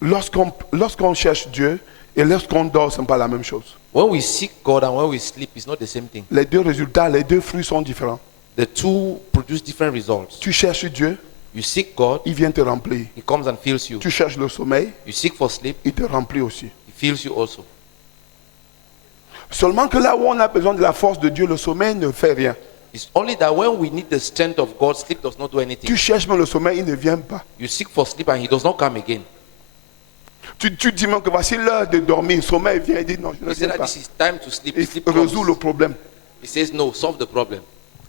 Lorsqu'on cherche Dieu et lorsqu'on dort, ce n'est pas la même chose. When we seek God and when we sleep, it's not the same thing. Les deux résultats, les deux fruits sont différents. The two produce different results. Tu cherches Dieu, You seek God, il vient te remplir. He comes and fills you. Tu cherches le sommeil, You seek for sleep, il te remplit aussi. He fills you also. Seulement que là où on a besoin de la force de Dieu, le sommeil ne fait rien. It's only that when we need the strength of God, sleep does not do anything. Tu cherches même le sommeil, il ne vient pas. You seek for sleep and He does not come again. Tu dis même que voici l'heure de dormir, le sommeil vient et dit non, je ne He said viens that pas. this is time to sleep. Il Sleep résout le comes. problème. He says no, solve the problem.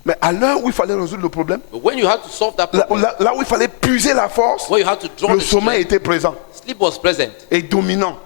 Mais à l'heure où il fallait résoudre le problème, But when you had to solve that là, problem, là où il fallait puiser la force, where you had to draw le the sommeil strength, était présent sleep was present. et dominant.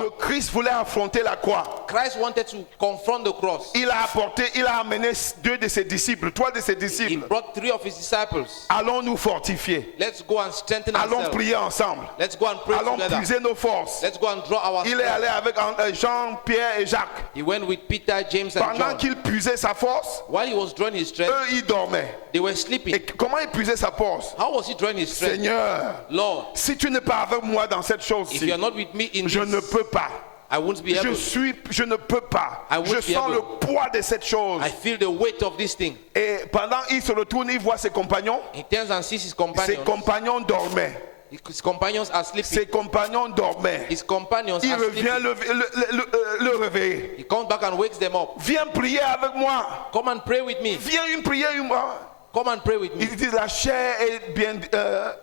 Le Christ voulait affronter la croix. Christ wanted to confront the cross. Il a amené deux de ses disciples, trois de ses He disciples. brought three of His disciples. Allons nous fortifier. Let's go and strengthen Allons ourselves. prier ensemble. Let's go and pray Allons together. puiser nos forces. Let's go and draw our Il est allé strength. avec Jean, Pierre et Jacques. He went with Peter, James, and Pendant John. qu'il puisait sa force, While he was drawing his strength, eux ils dormaient. they were sleeping. Et comment il puisait sa force? How was he drawing his strength? Seigneur, Lord, si tu n'es pas avec moi dans cette if you chose-ci, are not with me in je ne this, peux pas. I won't be able. Je ne peux pas. I won't Je be sens able. le poids de cette chose. I feel the weight of this thing. Et pendant il se retourne, il voit ses compagnons. He turns and sees his Ses companions. compagnons dormaient. His companions are sleeping. Ses compagnons dormaient. His companions Il are revient sleeping. le réveiller. He comes back and wakes them up. Viens prier avec moi. Come and pray with me. Viens une prière. Come and pray with me. Il dit la chair est bien,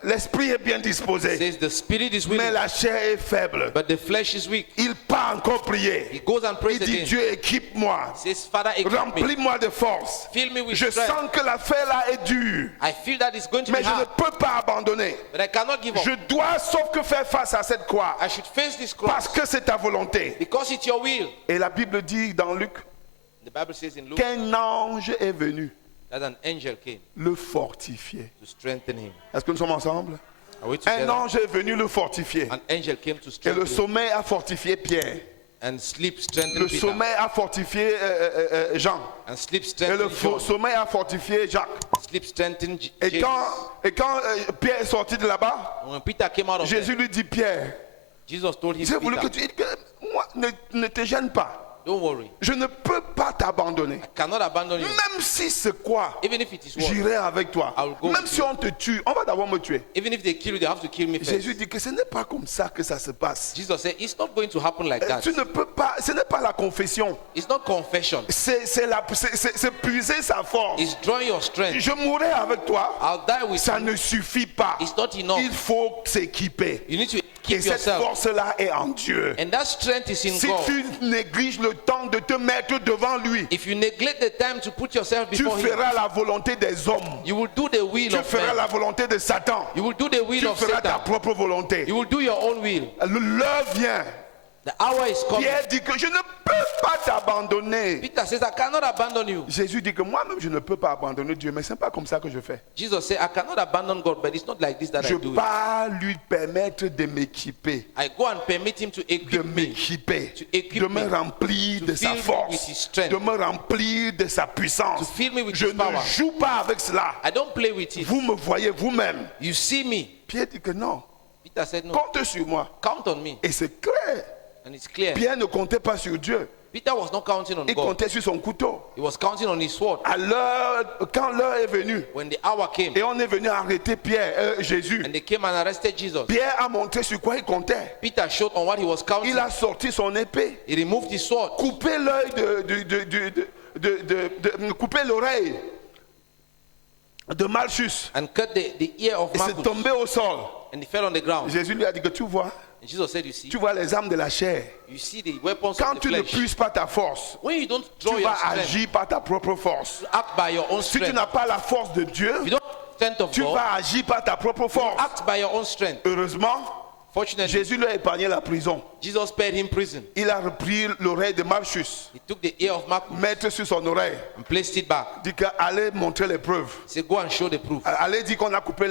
l'esprit est bien He disposé, says the spirit is mais willing, la chair est faible. but the flesh is weak. Il part encore He prier. goes and prays Il dit again. Dieu équipe-moi, He says, Father, equip me. remplis-moi de force. Fill me with Je strength. sens que l'affaire là est dure, I feel that it's going to mais be je ne hard, peux pas abandonner. but I cannot give up. Je dois sauf que faire face à cette croix, I should face this parce cross que c'est ta volonté. because it's your will. Et la Bible dit dans Luc The Bible says in Luke qu'un ange est venu that an angel came le fortifier. to strengthen him. Est-ce que nous sommes ensemble? Are we Un together? ange est venu le fortifier. An angel came to Et strengthen le him, sommeil a fortifié Pierre. and sleep strengthened Le Peter, sommeil a fortifié Jean. and sleep Et le strengthened John, sommeil a fortifié Jacques. sleep strengthened Et James. quand Pierre est sorti de là-bas, When Peter came out of there, Jésus lui dit Pierre, Jesus told him, j'ai voulu que Peter, tu que moi ne te gêne pas. don't worry, Je ne peux pas t'abandonner. I cannot abandon you. Même si c'est quoi, Even if it is what, j'irai avec toi. I will go Même with si on te tue, on va d'abord me tuer. even if they kill you, they have to kill me first. Jésus dit que ce n'est pas comme ça que ça se passe. Jesus said, it's not going to happen like that. Tu ne peux pas, ce n'est pas la confession. It's not confession. C'est puiser sa force. It's drawing your strength. Je mourrai avec toi. I'll die with Ça you. ne suffit pas. It's not enough. Il faut s'équiper. You need to Et keep cette yourself. force-là est en Dieu. And that strength is in Si God. tu négliges le temps de te mettre devant lui, If you neglect the time to put yourself tu before Him, feras la volonté des hommes. you will do the will Tu of feras man. la volonté de Satan. You will do the will Tu of feras ta Satan. propre volonté. You will do your own will. L'heure vient. The hour is coming. Pierre dit que je ne peux pas t'abandonner. Peter says, I cannot abandon you. Jésus dit que moi-même je ne peux pas abandonner Dieu, mais ce n'est pas comme ça que je fais. Jesus said, I cannot abandon God, but it's not like this that Je I do it. pars lui permettre de m'équiper. I go and permit Him to De equip me. m'équiper, To equip de me me. remplir To de sa fill me force, with his strength. de me remplir de sa puissance. To fill me with Je His ne power. joue pas avec cela. I don't play with it. Vous me voyez vous-même. You see me. Pierre dit que non, Peter said, no, compte sur moi. count on me. Et c'est clair. And it's clear. Pierre ne comptait pas sur Dieu, Peter was not counting on il God. comptait sur son couteau. He was counting on his sword. Quand l'heure est venue, When the hour came et on est venu arrêter Jésus, and they came and arrested Jesus, Pierre a montré sur quoi il comptait. Peter showed on what he was counting. Il a sorti son épée, He removed his sword, coupé l'œil coupé l'oreille de Malchus. and cut the ear of Et c'est Malchus, tombé au sol. and he fell on the ground. Jésus lui a dit que tu vois And Jesus said, tu vois les armes de la chair. you see the weapons Quand of tu the ne flesh. puisses pas ta force, When you don't draw tu your vas strength, agir par ta propre force. you act by your own Si tu strength. n'as pas la force de Dieu, If you don't have the strength of tu God, vas agir par ta propre force. act by your own strength. Heureusement, Fortunately, Jésus lui a épargné la prison. Jesus spared him prison. Il a repris l'oreille de Malchus, He took the ear of Marcus mettre sur son oreille. and placed it back. Dit qu'allez montrer les preuves. He said, go and show the proof. Allez dire qu'on a coupé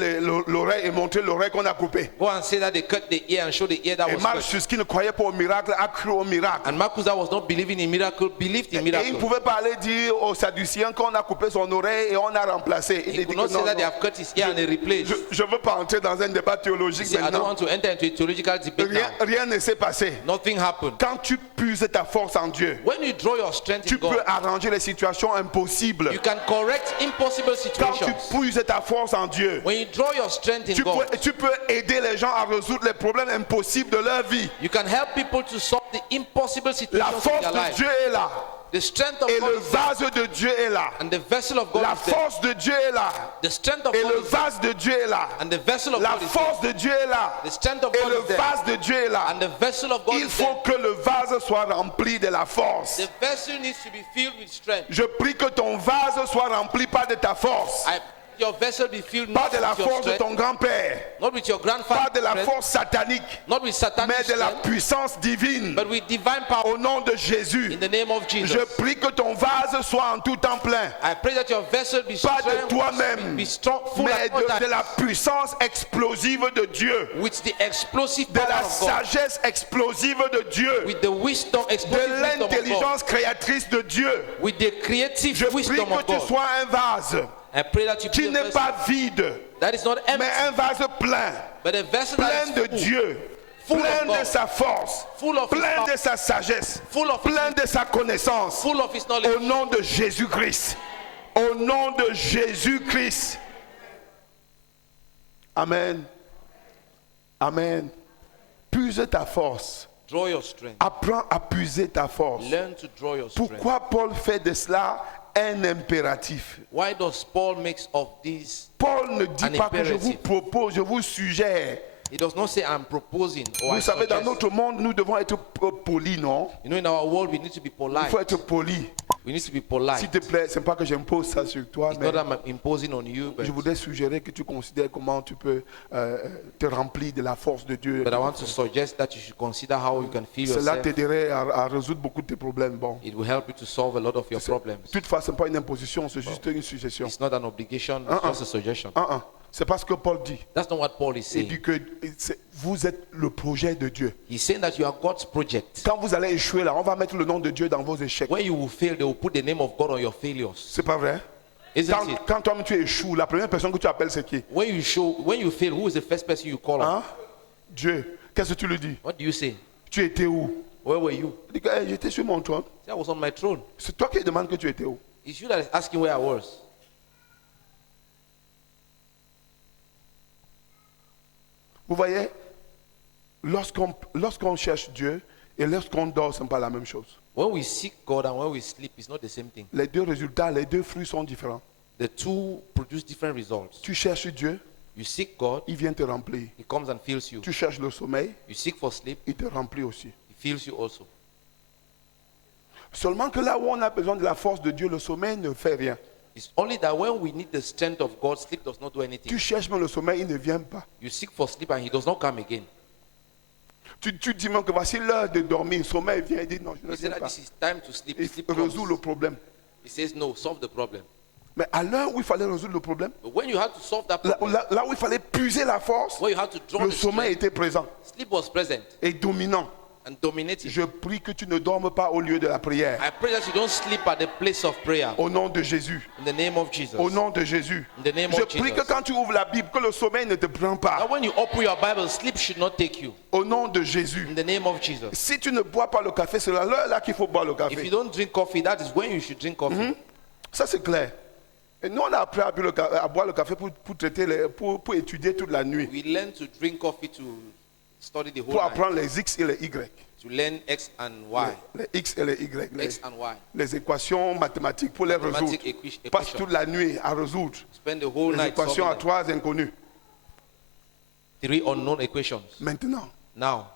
l'oreille et montrer l'oreille qu'on a coupée. Go and say that they cut the ear and show the ear that Et was cut. Malchus, qui ne croyait pas au miracle, a cru au miracle. And Marcus, that was not believing in miracle, believed in Et il ne miracle. pouvait pas aller dire aux Sadduciens qu'on a coupé son oreille et on a remplacé. Il He dit could que not say non, that they non. have cut his ear and they replaced. Je ne veux pas entrer dans un débat He théologique said, I don't maintenant. want to enter into a theological debate now. Rien ne s'est passé. Nothing happened. Quand tu puises ta force en Dieu, When you draw your strength tu in peux God, arranger les situations impossibles. you can correct impossible Quand tu situations. puises ta force en Dieu, When you draw your strength in God, tu peux aider les gens à résoudre les problèmes impossibles de leur vie. you can help people to solve the impossible La situations in force their de life. Dieu est là. The strength of Et God le is there, vase de Dieu est là. and the vessel of God La is there. force de Dieu est là. The strength of Et God le is there, vase de Dieu est là. and the vessel of La God is there. force de Dieu est là. The strength of Et God le is there, vase de Dieu est là. and the vessel of God Il is faut there. que le vase soit rempli de la force. The vessel needs to be filled with strength. Je prie que ton vase soit rempli pas de ta force, Your vessel be filled pas not de la with your force de strength, ton grand-père, not with your pas grandfather's de la strength, force satanique, not with satanic mais de la strength, puissance divine. but with divine power. Au nom de Jésus, In the name of Jesus, je prie que ton vase soit en tout temps plein, I pray that your vessel be pas de strong, toi-même, be strong, full mais at all de times, la puissance explosive de Dieu, with the explosive de power la of God, sagesse explosive de Dieu, with the wisdom, de explosive wisdom of God, l'intelligence créatrice de Dieu. with the creative Je prie wisdom que of tu God. sois un vase I pray that you qui be a n'est vessel pas vide, that is not empty, mais un vase plein, but a vessel plein that de is full, Dieu, full of plein de God, sa force, full of His plein power, de sa sagesse, full of His, plein de sa connaissance. full of His knowledge. Au nom de Jésus-Christ. Au nom de Jésus-Christ. Amen. Amen. Puise ta force. Draw your strength. Apprends à puiser ta force. Learn to draw your strength. Pourquoi Paul fait de cela un impératif? Why does Paul make of this? Paul ne dit An pas que je vous imperative. propose, je vous suggère. He does not say I'm proposing or I Vous savez, dans suggest. notre monde, nous devons être polis, non? You know, in our world, we need to be Il polite. faut être poli. We need to be S'il polite. te plaît, c'est pas que j'impose ça sur toi, It's mais not that I'm imposing on you, je voudrais suggérer que tu considères comment tu peux te remplir de la force de Dieu. but I want to suggest that you should consider how you can feel Cela yourself. t'aiderait à résoudre beaucoup de tes problèmes. Bon, It will help you to solve a lot of your problems. toutefois, ce n'est pas une imposition, c'est juste une suggestion. It's not an obligation, it's just a suggestion. C'est parce que Paul dit. That's not what Paul is Il saying. dit que vous êtes le projet de Dieu. He's saying that you are God's project. Quand vous allez échouer là, on va mettre le nom de Dieu dans vos échecs. When you will fail, they will put the name of God on your failures. C'est pas vrai? Isn't it? Quand toi tu échoues, la première personne que tu appelles c'est qui? When you fail, who is the first person you call on? Hein? Dieu. Qu'est-ce que tu lui dis? What do you say? Tu étais où? Where were you? Il dit que hey, j'étais sur mon trône. Say, I was on my throne. C'est toi qui demandes que tu étais où? It's you that is asking where I was. Vous voyez, lorsqu'on cherche Dieu et lorsqu'on dort, ce n'est pas la même chose. When we seek God and when we sleep, it's not the same thing. Les deux résultats, les deux fruits sont différents. The two produce different results. Tu cherches Dieu, You seek God, il vient te remplir. He comes and fills you. Tu cherches le sommeil, You seek for sleep, il te remplit aussi. He fills you also. Seulement que là où on a besoin de la force de Dieu, le sommeil ne fait rien. It's only that when we need the strength of God, sleep does not do anything. Tu cherches mais le sommeil, il ne vient pas. You seek for sleep and He does not come again. Tu dis même que voici l'heure de dormir, le sommeil vient et dit non, je ne He said viens that pas. this is time to sleep. Il Sleep résout le comes. problème. He says no, solve the problem. Mais à l'heure où il fallait résoudre le problème, But when you had to solve that là, problem, là où il fallait puiser la force, when you had to draw le the sommeil strength, était présent sleep was present et dominant. and dominating. Je prie que tu ne dormes pas au lieu de la prière. I pray that you don't sleep at the place of prayer. Au nom de Jésus. In the name of Jesus. Au nom de Jésus. In the name Je of prie Jesus. que quand tu ouvres la Bible, que le sommeil ne te prend pas. Now when you open your Bible, sleep should not take you. Au nom de Jésus. In the name of Jesus. Si tu ne bois pas le café, c'est à l'heure là qu'il faut boire le If you café. don't drink coffee, that is when you should drink coffee. Ça c'est clair. Et nous on a appris à boire le café pour étudier toute la nuit. We learn to drink coffee to study the whole Pour night. apprendre les X et les Y. To learn X and Y. Les X et les Y. X and Y. Les équations mathématiques pour les résoudre. Mathematic equation. Passe toute la nuit à résoudre. Spend the whole Les night équations à solving trois inconnues. 3 unknown equations. Maintenant, Now,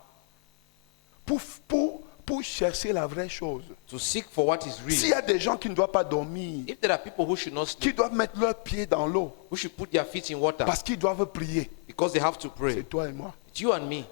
pour chercher la vraie chose, to seek for what is s'il y real. a des gens qui ne doivent pas dormir, If there are people who should not qui sleep, doivent mettre leurs pieds dans l'eau, who should put their feet in water parce qu'ils doivent prier, because they have to pray, c'est toi et moi. it's you and me.